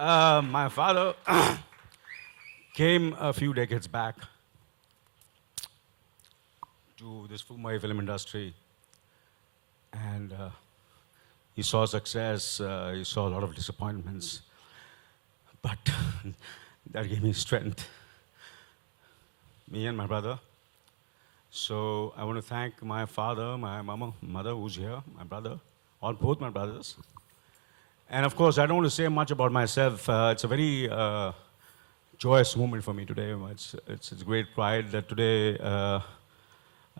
My father came a few decades back to this Mumbai film industry, and he saw success. He saw a lot of disappointments, but that gave me strength. Me and my brother. So I want to thank my father, my mother who's here, my brother, all both my brothers. And of course, I don't want to say much about myself. It's a very joyous moment for me today. It's great pride that today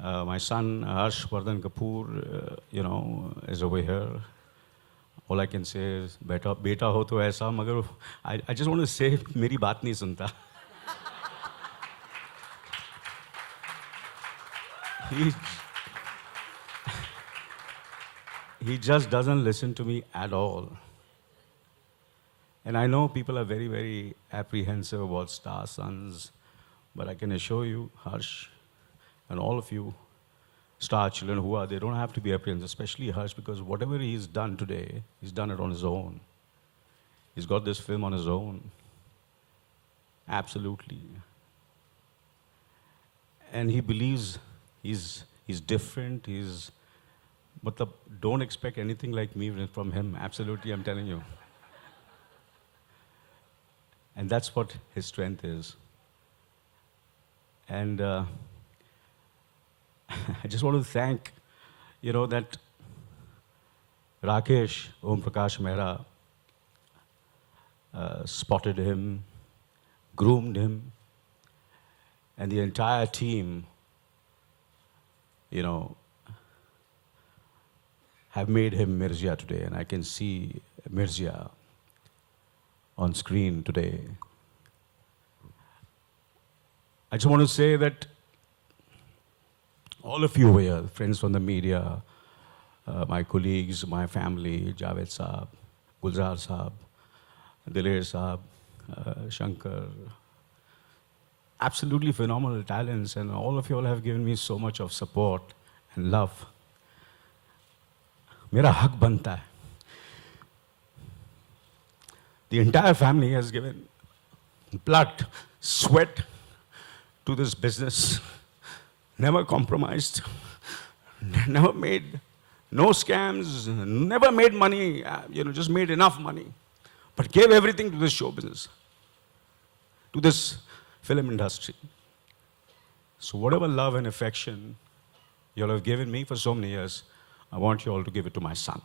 my son Harsh Vardhan Kapoor, is over here. All I can say is, beta ho to aisa, magar I just want to say, मेरी बात नहीं सुनता. He, he just doesn't listen to me at all. And I know people are very, very apprehensive about Star Sons, but I can assure you, Harsh, and all of you, Star children who are, they don't have to be apprehensive, especially Harsh, because whatever he's done today, he's done it on his own. He's got this film on his own. Absolutely. And he believes he's different, but don't expect anything like me from him. Absolutely, I'm telling you. And that's what his strength is. And I just want to thank, that Rakesh Om Prakash Mehra spotted him, groomed him, and the entire team, have made him Mirzia today. And I can see Mirzia on screen today. I just want to say that all of you over here, friends from the media, my colleagues, my family, Javed Saab, Gulzar Saab, Diler Saab, Shankar, absolutely phenomenal talents, and all of you all have given me so much of support and love. मेरा हक बनता है. The entire family has given blood, sweat to this business, never compromised, never made no scams, never made money, just made enough money, but gave everything to this show business, to this film industry. So whatever love and affection you all have given me for so many years, I want you all to give it to my son.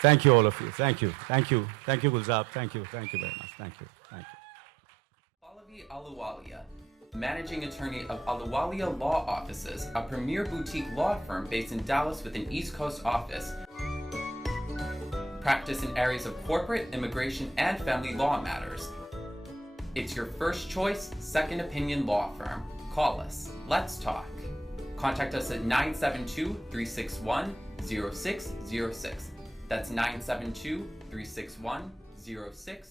Thank you, all of you. Thank you. Thank you. Thank you, Gulzar. Thank you. Thank you very much. Thank you. Thank you. Pallavi Aluwalia, Managing Attorney of Aluwalia Law Offices, a premier boutique law firm based in Dallas with an East Coast office. Practice in areas of corporate, immigration, and family law matters. It's your first choice, second opinion law firm. Call us. Let's talk. Contact us at 972-361-0606. That's 972-361-0606.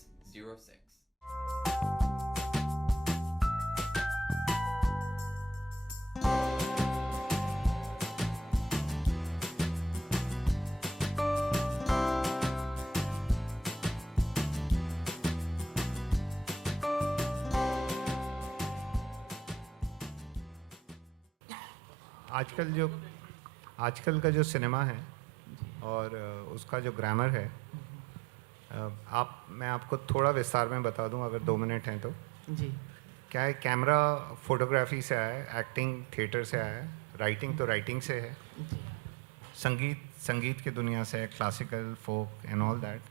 आजकल का जो cinema है और उसका जो grammar है, मैं आपको थोड़ा विस्तार में बता दूं अगर 2 मिनट हैं तो. जी. क्या है, कैमरा फोटोग्राफी से आया है, एक्टिंग थिएटर से आया है, राइटिंग तो राइटिंग से है, संगीत की दुनिया से है, classical, folk and all that.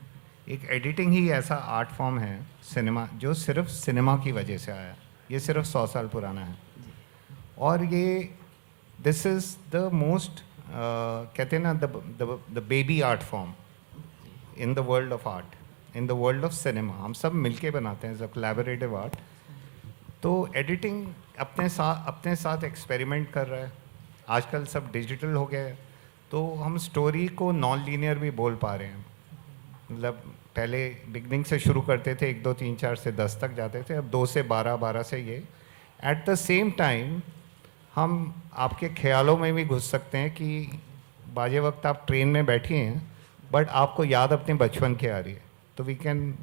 एक एडिटिंग ही ऐसा आर्ट फॉर्म है सिनेमा जो सिर्फ सिनेमा की वजह से आया. ये सिर्फ 100 साल पुराना है और ये दिस इज़ द मोस्ट कहते हैं ना the baby art form in the world of art, in the world of cinema. हम सब मिलके बनाते हैं, कोलैबोरेटिव आर्ट. तो एडिटिंग अपने साथ एक्सपेरिमेंट कर रहा है. आजकल सब डिजिटल हो गया है तो हम स्टोरी को नॉन लीनियर भी बोल पा रहे हैं. मतलब पहले बिगनिंग से शुरू करते थे, 1 2 3 4 से 10 तक जाते थे, अब 2 से 12, 12 से ये. एट द सेम टाइम हम आपके ख्यालों में भी घुस सकते हैं कि बाजे वक्त आप ट्रेन में बैठी हैं बट आपको याद अपने बचपन की आ रही है, तो वी कैन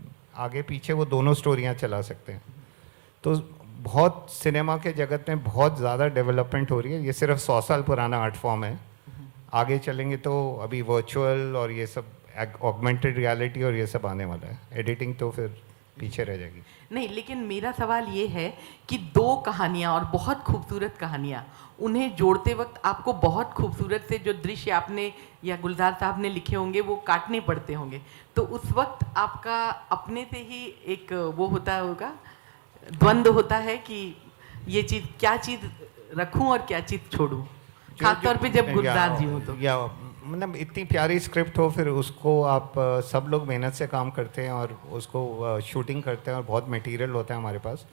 आगे पीछे वो दोनों स्टोरियां चला सकते हैं। तो बहुत सिनेमा के जगत में बहुत ज़्यादा डेवलपमेंट हो रही है। ये सिर्फ 100 साल पुराना आर्ट फॉर्म है, आगे चलेंगे तो अभी वर्चुअल और ये सब ऑगमेंटेड रियलिटी और ये सब आने वाला है। एडिटिंग तो फिर पीछे रह जाएगी। नहीं, लेकिन मेरा सवाल ये है कि दो कहानियाँ और बहुत खूबसूरत कहानियाँ, उन्हें जोड़ते वक्त आपको बहुत खूबसूरत से जो दृश्य आपने या गुलजार साहब ने लिखे होंगे वो काटने पड़ते होंगे, तो उस वक्त आपका अपने से ही एक वो होता होगा, द्वंद्व होता है कि ये चीज़, क्या चीज़ रखूं और क्या चीज़ छोड़ूं, खासतौर पे जब गुलजार जी हो तो। या मतलब इतनी प्यारी स्क्रिप्ट हो, फिर उसको आप सब लोग मेहनत से काम करते हैं और उसको शूटिंग करते हैं और बहुत मटेरियल होता है हमारे पास,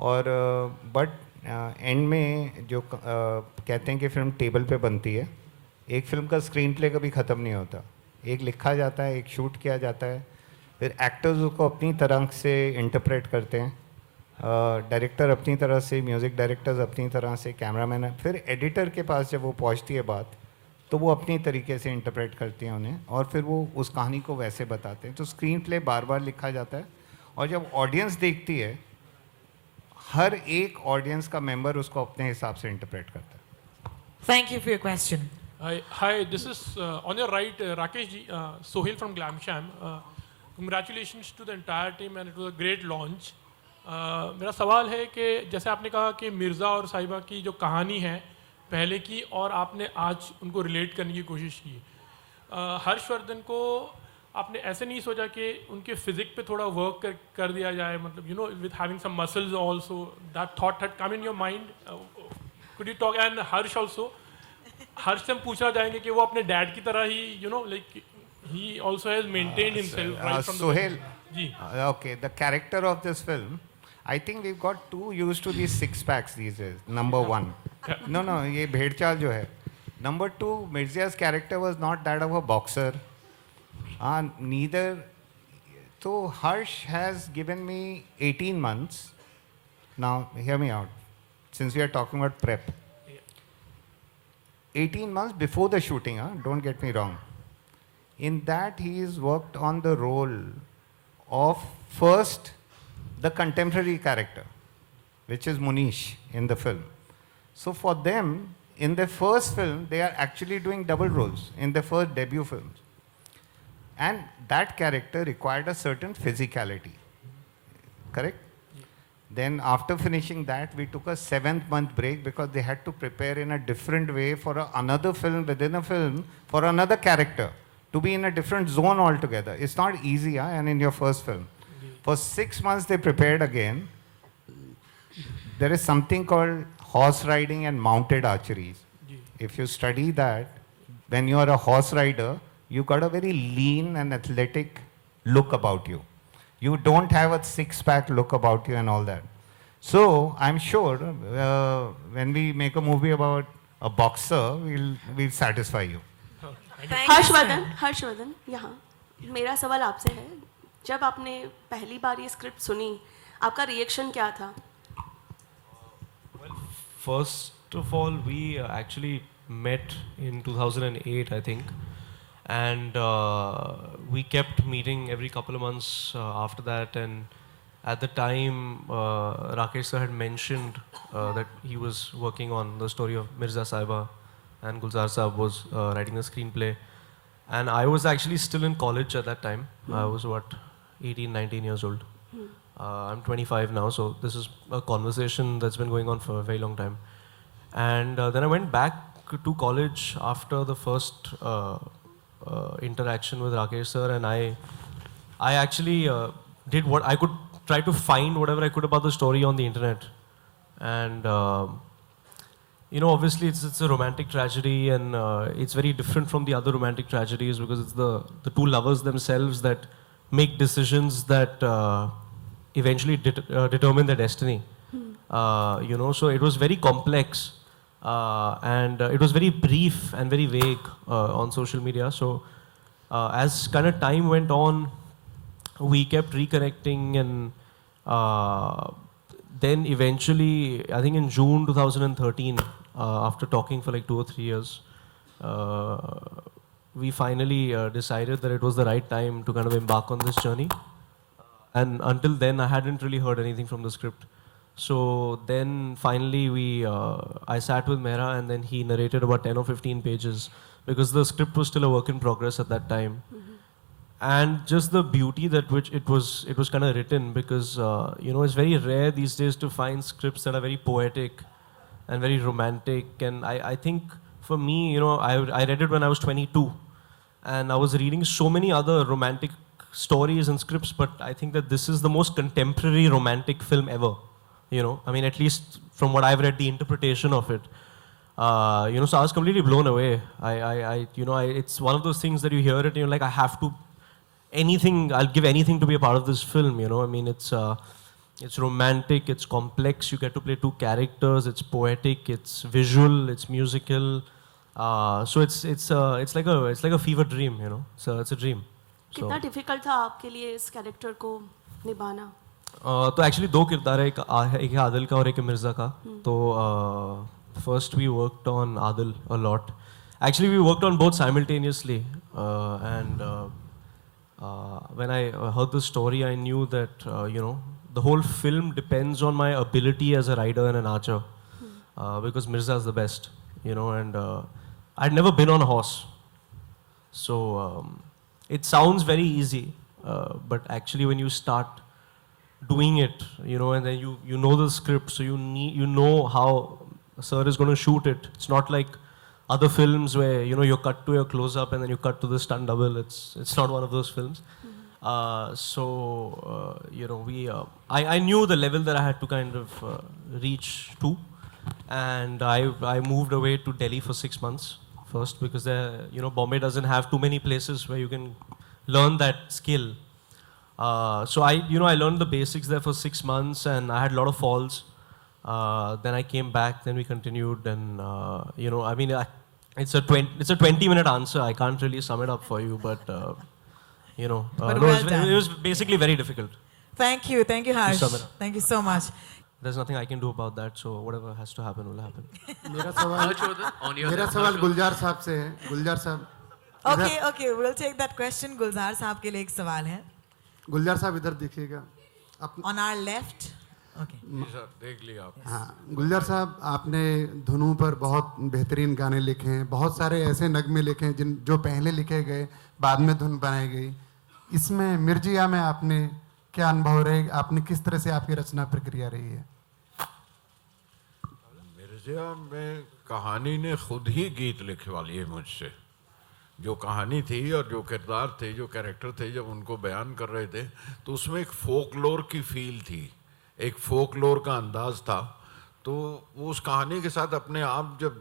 और बट एंड में जो कहते हैं कि फिल्म टेबल पे बनती है, एक फिल्म का स्क्रीन प्ले कभी ख़त्म नहीं होता। एक लिखा जाता है, एक शूट किया जाता है, फिर एक्टर्स उसको अपनी तरह से इंटरप्रेट करते हैं, डायरेक्टर अपनी तरह से, म्यूज़िक डायरेक्टर्स अपनी तरह से, कैमरामैन, फिर एडिटर के पास जब वो पहुंचती है बात तो वो अपनी तरीके से इंटरप्रेट करती हैं उन्हें, और फिर वो उस कहानी को वैसे बताते हैं। तो स्क्रीन प्ले बार बार लिखा जाता है, और जब ऑडियंस देखती है, हर एक ऑडियंस का मेंबर उसको अपने हिसाब से इंटरप्रेट करता है। Thank you for your question. Hi, this is on your right, Rakesh ji, Sohail from Glamsham. Congratulations to the entire team and it was a great launch. मेरा सवाल है कि जैसे आपने कहा कि मिर्ज़ा और साहिबा की जो कहानी है पहले की, और आपने आज उनको रिलेट करने की कोशिश की। हर्षवर्धन को आपने ऐसे नहीं सोचा कि उनके फिजिक पे थोड़ा वर्क कर दिया जाए, मतलब you know with having some muscles also, that thought had come in your mind? Could you talk? And Harsh also, Harsh से हम पूछना चाहेंगे कि वो अपने डैड की तरह ही, you know, like he also has maintained himself right from Sohail, ji. okay, the character of this film, I think we've got too used to these six packs these days. Number one, no, ये भेड़ चाल जो है. Number two, Mirza's character was not that of a boxer. Neither. So Harsh has given me 18 months. Now hear me out. Since we are talking about prep, 18 months before the shooting. Don't get me wrong. In that he's worked on the role of first the contemporary character, which is Munish in the film. So for them, in their first film, they are actually doing double roles in their first debut films. And that character required a certain physicality, correct? Then after finishing that, we took a 7th-month break because they had to prepare in a different way for another film within a film for another character to be in a different zone altogether. It's not easy, and in your first film. For 6 months, they prepared again. There is something called horse riding and mounted archery. If you study that, when you are a horse rider, you got a very lean and athletic look about you. You don't have a six-pack look about you and all that. So I'm sure when we make a movie about a boxer, we'll satisfy you. Harshvardhan, यहाँ मेरा सवाल आपसे है, जब आपने पहली बार ये script सुनी, आपका रिएक्शन क्या था? First of all, we actually met in 2008, I think, and we kept meeting every couple of months after that. And at the time, Rakesh sir had mentioned that he was working on the story of Mirza Sahiba, and Gulzar Saab was writing the screenplay. And I was actually still in college at that time. I was 18, 19 years old. I'm 25 now, so this is a conversation that's been going on for a very long time. And then I went back to college after the first interaction with Rakesh sir, and I actually did what I could, try to find whatever I could about the story on the internet. And you know, obviously it's a romantic tragedy, and it's very different from the other romantic tragedies because it's the two lovers themselves that make decisions that eventually determine their destiny. You know, so it was very complex, and it was very brief and very vague on social media. So as kind of time went on, we kept reconnecting, and then eventually, I think in June 2013, after talking for like 2 or 3 years, we finally decided that it was the right time to kind of embark on this journey. And until then, I hadn't really heard anything from the script. So then finally I sat with Mehra and then he narrated about 10 or 15 pages because the script was still a work in progress at that time. And just the beauty that which it was kind of written, because you know, it's very rare these days to find scripts that are very poetic and very romantic. And I think for me, you know, I read it when I was 22 and I was reading so many other romantic stories and scripts, but I think that this is the most contemporary romantic film ever. You know, I mean, at least from what I've read, the interpretation of it. You know, so I was completely blown away. It's one of those things that you hear it and you're like, I have to, I'll give anything to be a part of this film. You know, I mean, it's romantic, it's complex. You get to play 2 characters. It's poetic, it's visual, it's musical. So it's like a fever dream. You know, so it's a dream. कितना difficult था आपके लिए इस character को निभाना? तो actually 2 किरदार है, एक है आदिल का और एक है मिर्ज़ा का. तो first we worked on Adil a lot. Actually, we worked on both simultaneously. And when I heard the story, I knew that, you know, the whole film depends on my ability as a rider and an archer. Because Mirza is the best, you know, and I'd never been on a horse. So it sounds very easy, but actually when you start doing it, you know, and then you know the script, so you know how sir is going to shoot it. It's not like other films where, you know, you're cut to your close-up and then you cut to the stunt double. It's not one of those films. You know, I knew the level that I had to kind of reach to, and I moved away to Delhi for 6 months first, because you know, Bombay doesn't have too many places where you can learn that skill. So I learned the basics there for 6 months, and I had a lot of falls. Then I came back, then we continued, and you know, I mean, it's a 20-minute answer. I can't really sum it up for you, but you know, But no, well done. it was basically very difficult. Thank you, Harsh. sum it up. Thank you so much. There's nothing I can do about that, so whatever has to happen will happen. मेरा सवाल गुलजार साहब से है. गुलजार साहब, Okay, we'll take that question. गुलजार साहब के लिए एक सवाल है. गुलजार साहब इधर देखिएगा. On our left. Okay. देख लिया आप. हाँ, गुलजार साहब, आपने धुनों पर बहुत बेहतरीन गाने लिखे हैं. बहुत सारे ऐसे नगमे लिखे हैं जो पहले लिखे गए, बाद में धुन बनाई गई. इसमें मिर्जिया में आपने क्या अनुभव रहे? आपने किस तरह से आपकी रचना प्रक्रिया रही है? मिर्जिया में कहानी ने खुद ही गीत लिखवा लिए मुझसे. जो कहानी थी और जो किरदार थे, जो कैरेक्टर थे, जब उनको बयान कर रहे थे तो उसमें एक फोकलोर की फील थी, एक फोकलोर का अंदाज था. तो वो उस कहानी के साथ अपने आप जब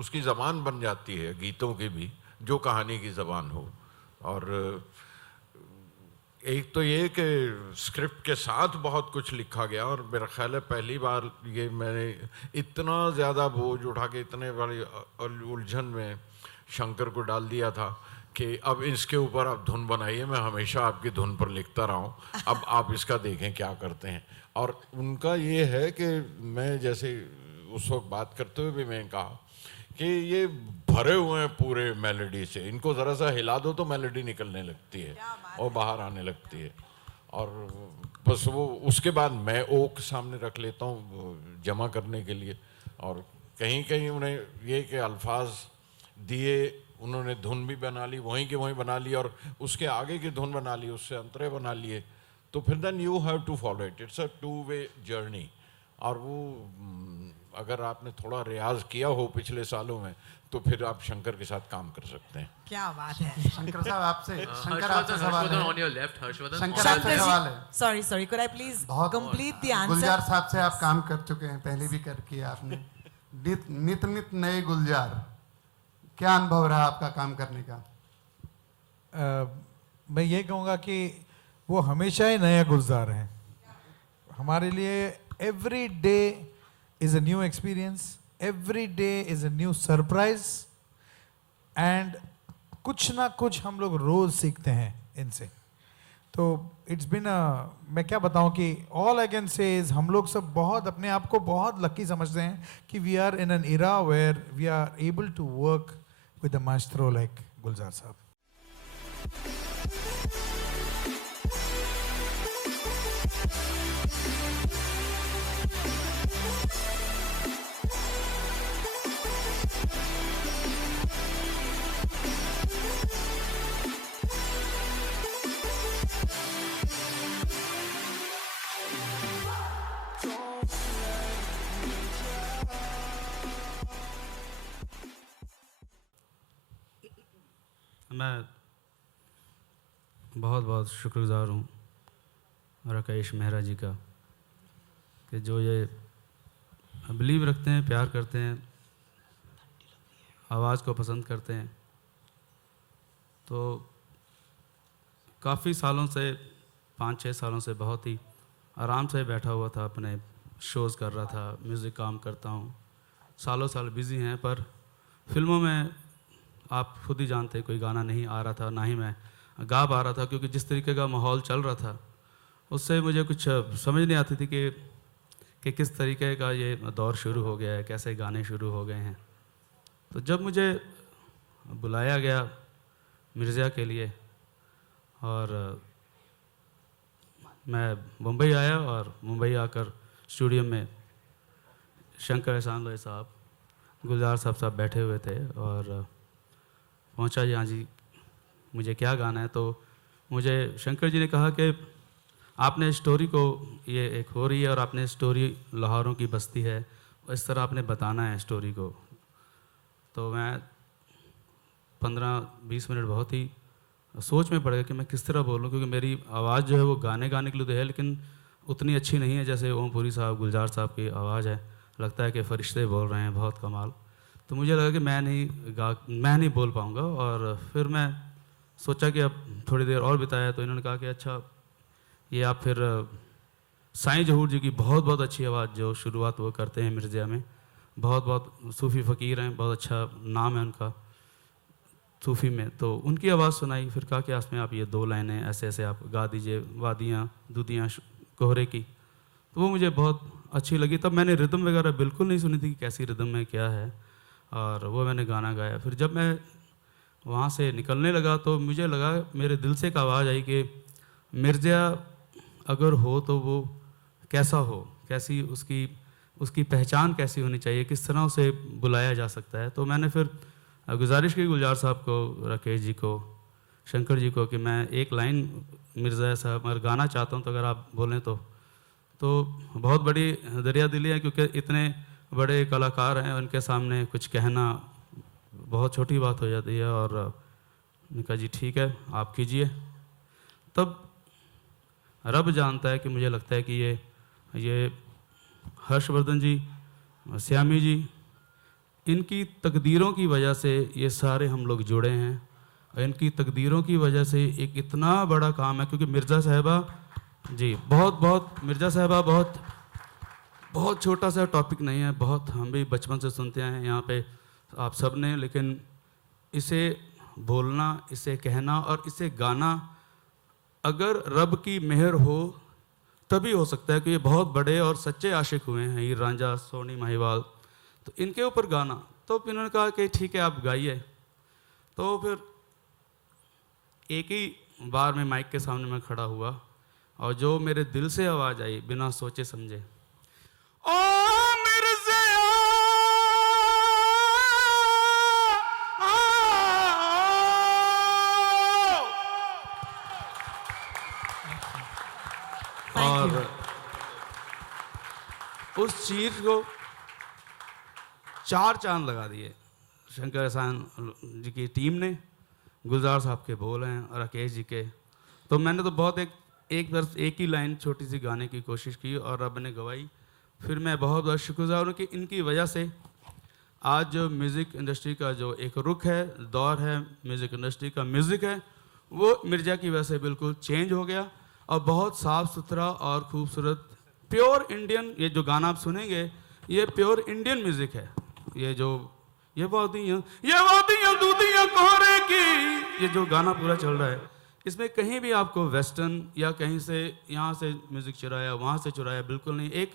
उसकी ज़बान बन जाती है, गीतों की भी, जो कहानी की ज़बान हो. और एक तो ये कि स्क्रिप्ट के साथ बहुत कुछ लिखा गया, और मेरा ख्याल है पहली बार ये मैंने इतना ज़्यादा बोझ उठा के इतने बड़ी उलझन में शंकर को डाल दिया था कि अब इसके ऊपर आप धुन बनाइए, मैं हमेशा आपकी धुन पर लिखता रहा हूँ, अब आप इसका देखें क्या करते हैं. और उनका ये है कि मैं जैसे उस वक्त बात करते हुए भी मैं कहा कि ये भरे हुए हैं पूरे मेलोडी से, इनको ज़रा सा हिला दो तो मेलोडी निकलने लगती है और बाहर आने लगती है. और बस वो उसके बाद मैं ओक सामने रख लेता हूँ जमा करने के लिए, और कहीं कहीं उन्हें ये कि अल्फाज दिए, उन्होंने धुन भी बना ली, वहीं की वहीं बना ली, और उसके आगे की धुन बना ली, उससे अंतरे बना लिए. तो फिर then you have to follow it. It's a two way journey. और वो अगर आपने थोड़ा रियाज किया हो पिछले सालों में तो फिर आप शंकर के साथ काम कर सकते हैं. क्या बात है. शंकर साहब, आपसे शंकर आपसे सवाल है. on your left, Harshvardhan. Shankar आपसे सवाल है. Sorry, could I please बहुत complete the answer? गुलजार साहब से आप काम कर चुके हैं, पहले भी कर किया आपने. नित नए गुलजार, क्या अनुभव रहा आपका काम करने का? मैं ये कहूँगा कि वो हमेशा ही नया गुलजार हैं. हमारे लिए every day is a new experience, every day is a new surprise, and कुछ ना कुछ हम लोग रोज़ सीखते हैं इनसे. तो इट्स बिन मैं क्या बताऊं कि all I can say is हम लोग सब बहुत अपने आप को बहुत लकी समझते हैं कि we are in an era where we are able to work with a maestro like Gulzar sahab. मैं बहुत बहुत शुक्रगुजार हूँ राकेश मेहरा जी का कि जो ये बिलीव रखते हैं, प्यार करते हैं, आवाज़ को पसंद करते हैं. तो काफ़ी सालों से 5-6 सालों से बहुत ही आराम से बैठा हुआ था, अपने शोज़ कर रहा था, म्यूज़िक काम करता हूँ, सालों साल बिज़ी हैं. पर फिल्मों में आप खुद ही जानते कोई गाना नहीं आ रहा था, ना ही मैं गा पा रहा था, क्योंकि जिस तरीके का माहौल चल रहा था उससे मुझे कुछ समझ नहीं आती थी कि किस तरीके का ये दौर शुरू हो गया है, कैसे गाने शुरू हो गए हैं. तो जब मुझे बुलाया गया मिर्ज़ा के लिए और मैं मुंबई आया, और मुंबई आकर स्टूडियो में शंकर एहसान लोई साहब, गुलजार साहब बैठे हुए थे और पहुंचा जी, हाँ जी मुझे क्या गाना है. तो मुझे शंकर जी ने कहा कि आपने स्टोरी को, ये एक हो रही है और आपने स्टोरी लाहौरों की बस्ती है, इस तरह आपने बताना है स्टोरी को. तो मैं 15-20 मिनट बहुत ही सोच में पड़ गया कि मैं किस तरह बोलूं, क्योंकि मेरी आवाज़ जो है वो गाने के लिए तो है, लेकिन उतनी अच्छी नहीं है जैसे ओम पुरी साहब, गुलजार साहब की आवाज़ है. लगता है कि फ़रिश्ते बोल रहे हैं, बहुत कमाल. तो मुझे लगा कि मैं नहीं बोल पाऊँगा. और फिर मैं सोचा कि अब थोड़ी देर और बिताया, तो इन्होंने कहा कि अच्छा ये आप फिर साईं जहूर जी की बहुत बहुत अच्छी आवाज़ जो शुरुआत वो करते हैं मिर्ज़ा में, बहुत बहुत सूफ़ी फ़कीर हैं, बहुत अच्छा नाम है उनका सूफ़ी में, तो उनकी आवाज़ सुनाई. फिर कहा कि इसमें आप ये 2 लाइनें ऐसे ऐसे आप गा दीजिए, वादियाँ दूदियाँ कोहरे की. तो वो मुझे बहुत अच्छी लगी. तब मैंने रिदम वगैरह बिल्कुल नहीं सुनी थी कि कैसी रिदम में क्या है, और वो मैंने गाना गाया. फिर जब मैं वहाँ से निकलने लगा तो मुझे लगा, मेरे दिल से एक आवाज़ आई कि मिर्ज़ा अगर हो तो वो कैसा हो, कैसी उसकी पहचान कैसी होनी चाहिए, किस तरह उसे बुलाया जा सकता है. तो मैंने फिर गुजारिश की गुलजार साहब को, राकेश जी को, शंकर जी को कि मैं एक लाइन मिर्ज़ा साहब अगर गाना चाहता हूँ तो अगर आप बोलें तो बहुत बड़ी दरिया दिली है, क्योंकि इतने बड़े कलाकार हैं, उनके सामने कुछ कहना बहुत छोटी बात हो जाती है. और उन्होंने कहा जी ठीक है आप कीजिए. तब रब जानता है कि मुझे लगता है कि ये हर्षवर्धन जी, श्यामी जी, इनकी तकदीरों की वजह से ये सारे हम लोग जुड़े हैं, और इनकी तकदीरों की वजह से एक इतना बड़ा काम है. क्योंकि मिर्ज़ा साहिबा जी मिर्ज़ा साहिबा बहुत छोटा सा टॉपिक नहीं है, बहुत हम भी बचपन से सुनते हैं यहाँ पे आप सब ने, लेकिन इसे बोलना, इसे कहना और इसे गाना अगर रब की मेहर हो तभी हो सकता है. कि ये बहुत बड़े और सच्चे आशिक हुए हैं, हीर रांझा, सोनी महिवाल, तो इनके ऊपर गाना. तो फिर इन्होंने कहा कि ठीक है आप गाइए. तो फिर एक ही बार में माइक के सामने मैं खड़ा हुआ, और जो मेरे दिल से आवाज़ आई बिना सोचे समझे, ओ मिर्ज़ा और उस चीज को 4 चांद लगा दिए शंकर एहसान जी की टीम ने. गुलजार साहब के बोल हैं और राकेश जी के. तो मैंने तो बहुत एक ही लाइन छोटी सी गाने की कोशिश की और रब ने गवाई. फिर मैं बहुत बहुत शुक्रगुजार हूँ कि इनकी वजह से आज जो म्यूज़िक इंडस्ट्री का जो एक रुख है, दौर है म्यूज़िक इंडस्ट्री का, म्यूज़िक है वो मिर्ज़ा की वजह से बिल्कुल चेंज हो गया और बहुत साफ़ सुथरा और खूबसूरत प्योर इंडियन. ये जो गाना आप सुनेंगे ये प्योर इंडियन म्यूज़िक है. ये वादियाँ दूदियाँ कोहरे की, ये जो गाना पूरा चल रहा है इसमें कहीं भी आपको वेस्टर्न या कहीं से यहाँ से म्यूज़िक चुराया वहाँ से चुराया बिल्कुल नहीं। एक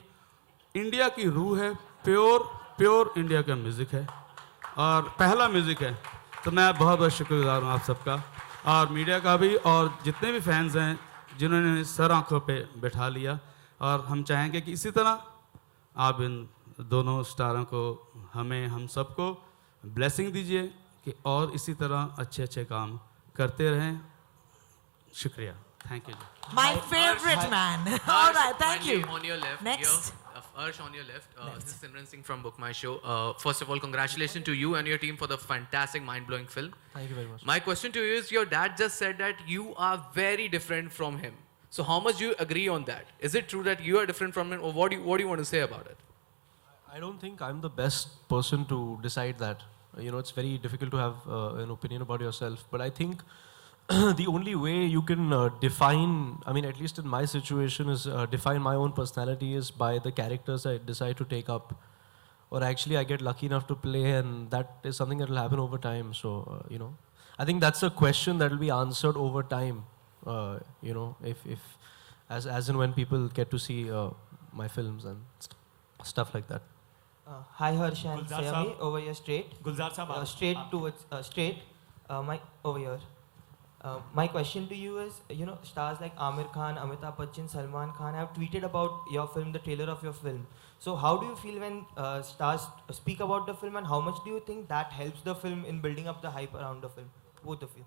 इंडिया की रूह है, प्योर इंडिया का म्यूज़िक है और पहला म्यूज़िक है। तो मैं बहुत बहुत शुक्रगुजार हूँ आप सबका और मीडिया का भी और जितने भी फैंस हैं जिन्होंने सर आँखों पे बैठा लिया। और हम चाहेंगे कि इसी तरह आप इन दोनों स्टारों को हम सबको ब्लेसिंग दीजिए कि और इसी तरह अच्छे अच्छे काम करते रहें। शुक्रिया, thank you. My favorite man. All right, thank you. On your left, Next. Arsh on your left. This is Simran Singh from Book My Show. First of all, congratulations to you and your team for the fantastic, mind-blowing film. Thank you very much. My question to you is, your dad just said that you are very different from him. So how much do you agree on that? Is it true that you are different from him, or what do you want to say about it? I don't think I'm the best person to decide that. You know, it's very difficult to have an opinion about yourself. But I think the only way you can define, I mean, at least in my situation, is define my own personality is by the characters I decide to take up. Or actually, I get lucky enough to play, and that is something that will happen over time. So, you know, I think that's a question that will be answered over time. You know, if as and when people get to see my films and stuff like that. Hi Harsh and Gulzar Sayami, Saab. over here straight. Gulzar Saab, straight towards straight. My over here. My question to you is, you know, stars like Amir Khan, Amitabh Bachchan, Salman Khan have tweeted about your film, the trailer of your film. So how do you feel when stars speak about the film, and how much do you think that helps the film in building up the hype around the film? Both of you.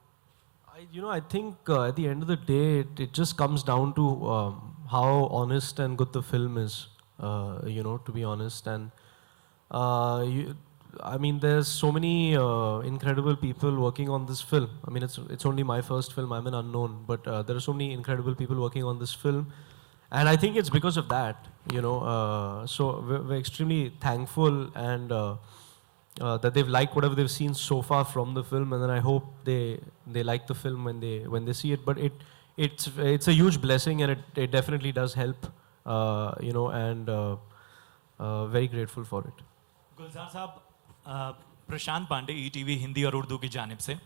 I think at the end of the day, it just comes down to how honest and good the film is, you know, to be honest. And I mean, there's so many incredible people working on this film. I mean, it's only my first film. I'm an unknown, but there are so many incredible people working on this film, and I think it's because of that, you know. So we're extremely thankful and that they've liked whatever they've seen so far from the film, and then I hope they like the film when they see it. But it's a huge blessing, and it definitely does help, you know, and very grateful for it. गुलजार साहब, प्रशांत Pandey, ETV Hindi और उर्दू की जानिब से,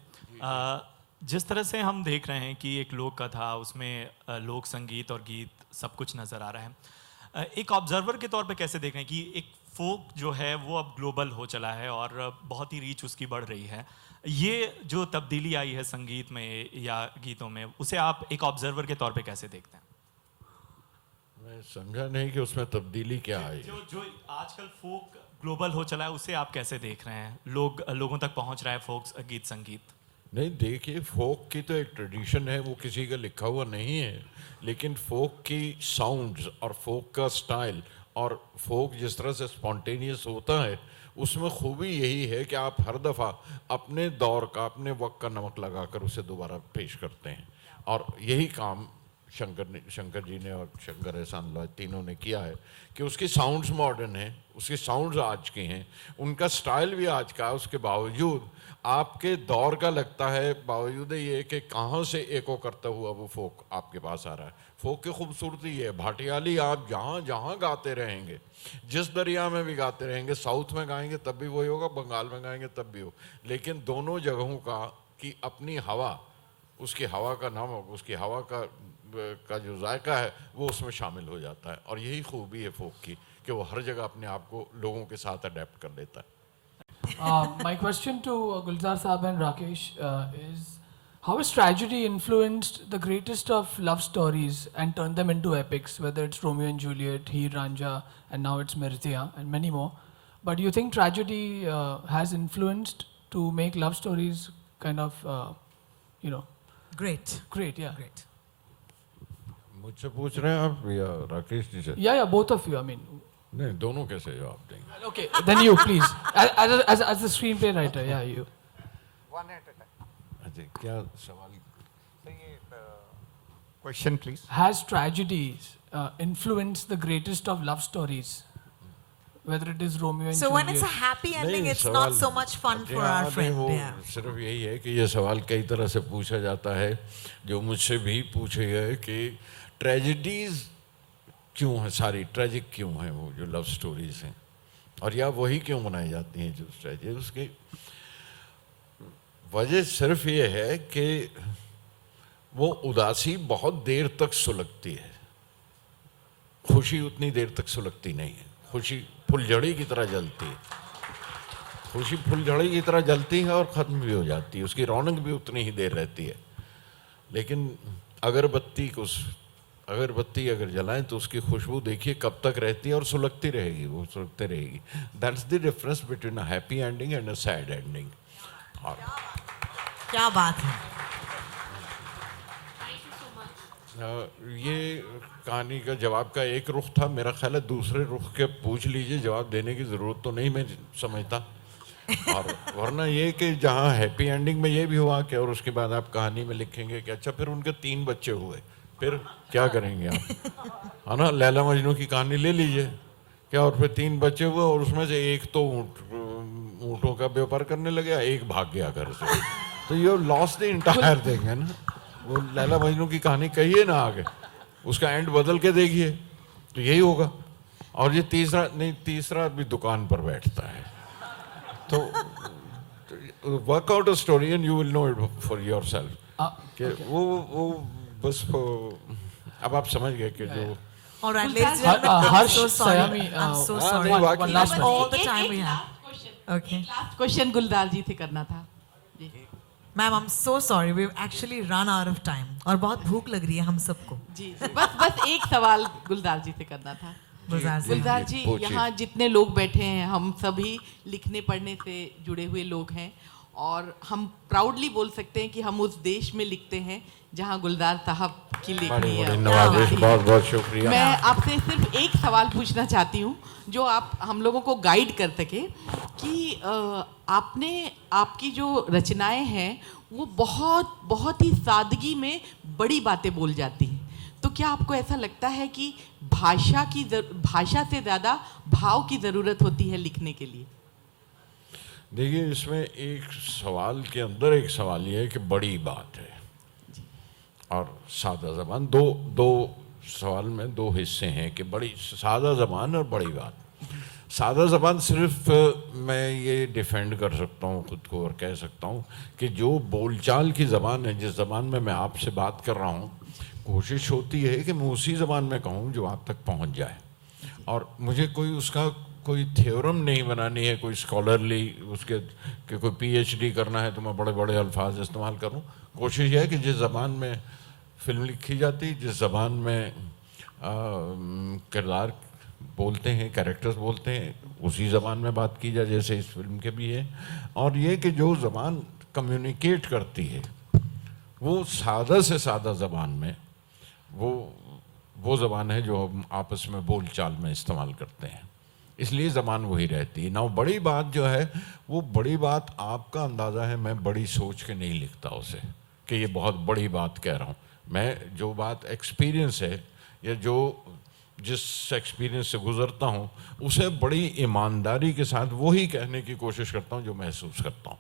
जिस तरह से हम देख रहे हैं कि एक लोक कथा, उसमें लोक संगीत और गीत सब कुछ नज़र आ रहा है, एक ऑब्जर्वर के तौर पे कैसे देख रहे हैं कि एक फोक जो है वो अब ग्लोबल हो चला है और बहुत ही रीच उसकी बढ़ रही है, ये जो तब्दीली आई है संगीत में या गीतों में, उसे आप एक ऑब्जर्वर के तौर पे कैसे देखते हैं? मैं समझा नहीं कि उसमें तब्दीली क्या आई। जो आजकल फोक ग्लोबल हो चला है, उसे आप कैसे देख रहे हैं? लोगों तक पहुंच रहा है फोक गीत संगीत? नहीं, देखिए, फोक की तो एक ट्रेडिशन है, वो किसी का लिखा हुआ नहीं है, लेकिन फोक की साउंड्स और फोक का स्टाइल और फोक जिस तरह से स्पॉन्टेनियस होता है, उसमें खूबी यही है कि आप हर दफ़ा अपने दौर का, अपने वक्त का नमक लगाकर उसे दोबारा पेश करते हैं। और यही काम शंकर जी ने और शंकर एहसान लॉय तीनों ने किया है कि उसकी साउंड्स मॉडर्न हैं, उसकी साउंड्स आज की हैं, उनका स्टाइल भी आज का है, उसके बावजूद आपके दौर का लगता है, बावजूद ये कि कहाँ से एको करता हुआ वो फोक आपके पास आ रहा है। फोक की खूबसूरती ये है, भाटियाली आप जहाँ जहाँ गाते रहेंगे, जिस दरिया में भी गाते रहेंगे, साउथ में गाएंगे तब भी वही होगा, बंगाल में गाएंगे तब भी हो, लेकिन दोनों जगहों का की अपनी हवा, उसकी हवा का नमक, उसकी हवा का जो जायका है वो उसमें शामिल हो जाता है। और यही खूबी है फोक की कि वो हर जगह अपने आप को लोगों के साथ अडेप्ट कर लेता है। My question to Gulzar Saab and Rakesh is, how has tragedy influenced the greatest of love stories and turned them into epics, whether it's Romeo and Juliet, Heer Ranjha, and now it's Mirtia, and many more. But do you think tragedy has influenced to make love stories kind of, you know... Great. Great, yeah. Great. मुझसे पूछ रहे हैं आप या राकेश जी से? Yeah, both of you, I mean. नहीं, दोनों कैसे जवाब देंगे? Okay, then you please, as the screenplay writer, yeah, you. One at a time. अच्छा, क्या सवाल? Question, please. Has tragedies influenced the greatest of love stories, whether it is Romeo and So Juliet? when it's a happy ending, नहीं, it's not so much fun for our friend. वो Yeah. सिर्फ यही है कि ये सवाल कई तरह से पूछा जाता है, जो मुझसे भी पूछे गए कि ट्रेजेडीज क्यों है, सारी ट्रेजिक क्यों है वो जो लव स्टोरीज हैं, और या वही क्यों बनाई जाती हैं जो ट्रेजिक। उसकी वजह सिर्फ ये है कि वो उदासी बहुत देर तक सुलगती है, खुशी उतनी देर तक सुलगती नहीं है। खुशी फुलझड़ी की तरह जलती है, खुशी फुलझड़ी की तरह जलती है और ख़त्म भी हो जाती है, उसकी रौनक भी उतनी ही देर रहती है। लेकिन अगरबत्ती अगर जलाएं तो उसकी खुशबू देखिए कब तक रहती है और सुलगती रहेगी, वो सुलगती रहेगी। That's the difference between a happy ending and a sad ending. और क्या बात है। ये कहानी का जवाब का एक रुख था, मेरा ख्याल है दूसरे रुख के पूछ लीजिए, जवाब देने की ज़रूरत तो नहीं मैं समझता। और वरना ये कि जहाँ हैप्पी एंडिंग में ये भी हुआ कि और उसके बाद आप कहानी में लिखेंगे कि अच्छा फिर उनके 3 बच्चे हुए, फिर क्या करेंगे आप, है ना। लैला मजनू की कहानी ले लीजिए, क्या और फिर 3 बच्चे हुए और उसमें से एक तो ऊँटों का व्यापार करने लगे, एक भाग गया घर से, तो ये लॉस द इंटायर थिंग है ना। वो लैला मजनू की कहानी कहिए ना आगे, उसका एंड बदल के देखिए तो यही होगा। और ये तीसरा आदमी दुकान पर बैठता है, तो work out a story and you will know it for yourself कि वो बस अब आप समझ गए कि जो All right, ladies and gentlemen, I'm Harsh so sorry. Sayami, I'm so हाँ, sorry. नहीं, वाकई last Given all the time we have. Okay. Last question Gulzar ji से करना था। Ma'am, I'm so sorry. We've actually run out of time. और बहुत भूख लग रही है हम सबको। जी बस एक सवाल गुलजार जी से करना था। गुलजार जी, यहाँ जितने लोग बैठे हैं हम सभी लिखने पढ़ने से जुड़े हुए लोग हैं और हम प्राउडली बोल सकते हैं कि हम उस देश में लिखते हैं जहाँ गुलजार साहब की लेखनी है। बहुत बहुत शुक्रिया। मैं आपसे सिर्फ एक सवाल पूछना चाहती हूँ जो आप हम लोगों को गाइड कर सके कि आपकी जो रचनाएं हैं वो बहुत ही सादगी में बड़ी बातें बोल जाती हैं, तो क्या आपको ऐसा लगता है कि भाषा से ज़्यादा भाव की ज़रूरत होती है लिखने के लिए? देखिए, इसमें एक सवाल के अंदर एक सवाल ये है कि बड़ी बात है और सादा ज़बान, दो सवाल में 2 हिस्से हैं कि बड़ी सादा ज़बान और बड़ी बात। सादा ज़बान सिर्फ मैं ये डिफेंड कर सकता हूँ खुद को और कह सकता हूँ कि जो बोलचाल की ज़बान है, जिस ज़बान में मैं आपसे बात कर रहा हूँ, कोशिश होती है कि मैं उसी ज़बान में कहूँ जो आप तक पहुँच जाए। और मुझे कोई थ्योरम नहीं बनानी है, कोई स्कॉलरली उसके कि कोई PhD करना है तो मैं बड़े बड़े अल्फाज इस्तेमाल करूँ। कोशिश यह है कि जिस ज़बान में फ़िल्म लिखी जाती, जिस ज़बान में किरदार बोलते हैं, कैरेक्टर्स बोलते हैं, उसी ज़बान में बात की जाए जैसे इस फिल्म के भी है। और ये कि जो ज़बान कम्युनिकेट करती है वो सादा से सादा ज़बान में वो ज़बान है जो हम आपस में बोल चाल में इस्तेमाल करते हैं, इसलिए ज़बान वही रहती है ना। बड़ी बात जो है वो बड़ी बात आपका अंदाज़ा है, मैं बड़ी सोच के नहीं लिखता उसे कि ये बहुत बड़ी बात कह रहा हूँ। मैं जो बात एक्सपीरियंस है या जो जिस एक्सपीरियंस से गुज़रता हूँ उसे बड़ी ईमानदारी के साथ वही कहने की कोशिश करता हूँ जो महसूस करता हूँ।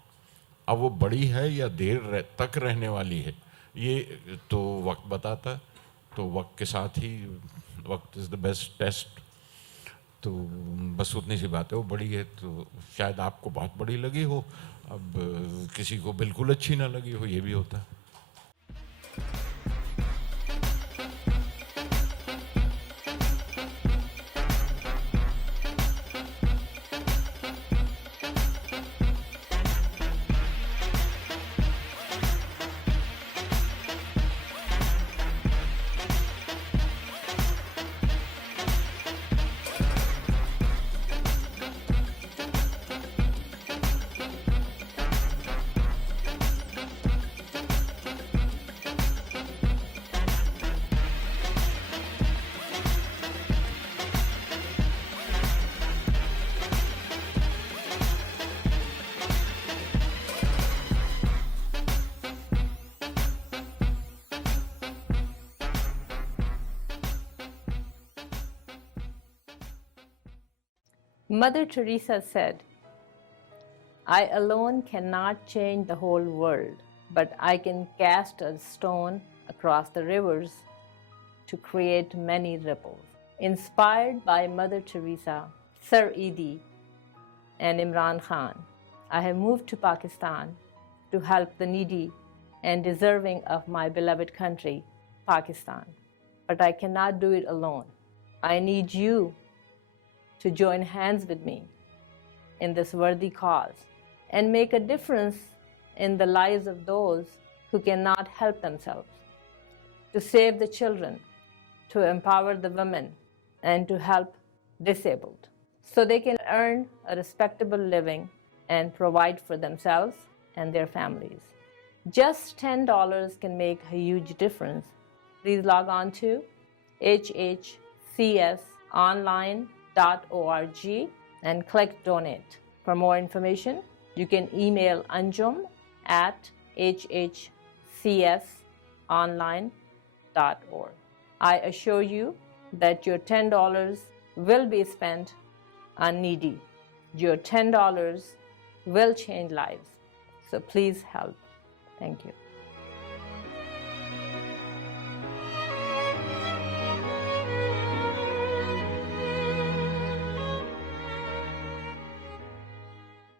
अब वो बड़ी है या देर तक रहने वाली है ये तो वक्त बताता है, तो वक्त के साथ ही वक्त इज़ द बेस्ट टेस्ट। तो बस उतनी सी बात है, वो बड़ी है तो शायद आपको बहुत बड़ी लगी हो, अब किसी को बिल्कुल अच्छी ना लगी हो, ये भी होता है। Mother Teresa said, "I alone cannot change the whole world, but I can cast a stone across the rivers to create many ripples." Inspired by Mother Teresa, Sir Edie, and Imran Khan, I have moved to Pakistan to help the needy and deserving of my beloved country, Pakistan. But I cannot do it alone. I need you to join hands with me in this worthy cause and make a difference in the lives of those who cannot help themselves, to save the children, to empower the women, and to help disabled, so they can earn a respectable living and provide for themselves and their families. Just $10 can make a huge difference. Please log on to hhcsonline.org and click donate. For more information, you can email anjum@hhcsonline.org. I assure you that your $10 will be spent on needy. Your $10 will change lives. So please help. Thank you.